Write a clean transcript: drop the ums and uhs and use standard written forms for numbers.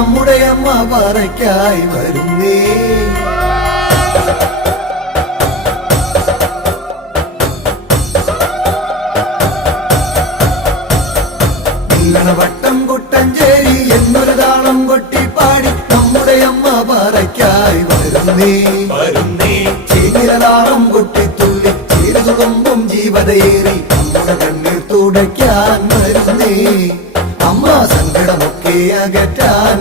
നമ്മുടെ അമ്മ പറയ്ക്കായി വരുന്നേ. വട്ടം കുട്ടഞ്ചേരി എന്നൊരു താളം കൊട്ടിപ്പാടി നമ്മുടെ അമ്മ പറയ്ക്കായി വരുന്നേ. ചേരിതാളം കൊട്ടിത്തുള്ളി ചേരുതുമ്പും ജീവതയേറി നമ്മുടെ കണ്ണീർ തുടയ്ക്കാൻ വരുന്നേ. അമ്മ സങ്കടമൊക്കെ അകറ്റാൻ